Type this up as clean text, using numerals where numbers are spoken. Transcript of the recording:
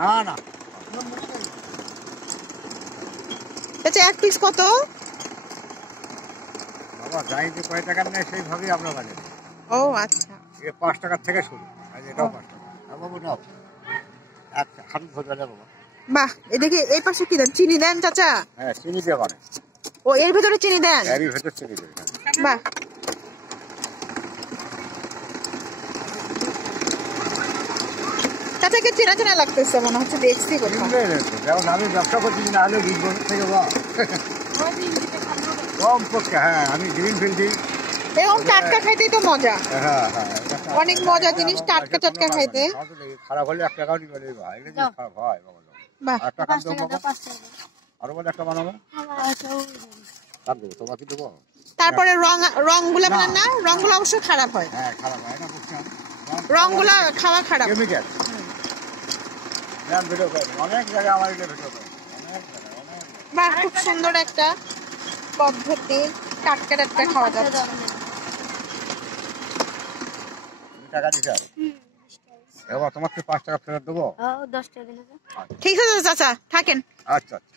না না আচ্ছা, এক পিস কত? বাবা যাই যে কয় টাকার নেয় সেইভাবেই আমরা বাজে। ও আচ্ছা, 5 টাকার থেকে শুরু, এটাও 5 টাকা। বাবু নাও, এক হাঁটু ধরে বাবা। বাহ, এদিকে এই পাশে কি দেন? চিনি দেন চাচা? হ্যাঁ, চিনি দিয়ে বানায়। ও, এর ভেতরে চিনি দেন? এরই ভেতর চিনি দেয়। বাহ, চাচাকে চেনা চেনা লাগতেছে, মনে হচ্ছে দেখছি কোথাও। যেমন আমি ব্যবসা করছি না হলে 20 বছর থেকে বা কম পক্ষে। হ্যাঁ, আমি গ্রিন ফিল্ডি। এবং টাটকা খাইতেই তো মজা। হ্যাঁ হ্যাঁ, অনেক মজা জিনিস টাটকা টাটকা খাইতে। খারাপ হলে 1 টাকাও দিবে না ভাই, এটা জিনিস খারাপ হয় বাবা। বাহ, 1 টাকা দাও বাবা, আরো বলে একটা বানাবো। কাট দেবো, তোমাকে দেবো। তারপরে রংগুলো বানান না? রংগুলো অবশ্য খারাপ হয়। হ্যাঁ, খারাপ হয় না, বুঝছেন? রংগুলো খাওয়া খারাপ। কেমিক্যাল। ভিডিও করে অনেক জায়গায়, আমার এটা ভিডিও করে অনেক জায়গায়, অনেক। বাহ, খুব সুন্দর একটা পদ্ধতি, টাটকা টাটকা খাওয়া যাচ্ছে। টাকা দিতে হবে। এবার তোমাকে 5 টাকা ফেরত দেবো। 10 টাকা দিলে। ঠিক আছে চাচা, থাকেন। আচ্ছা আচ্ছা।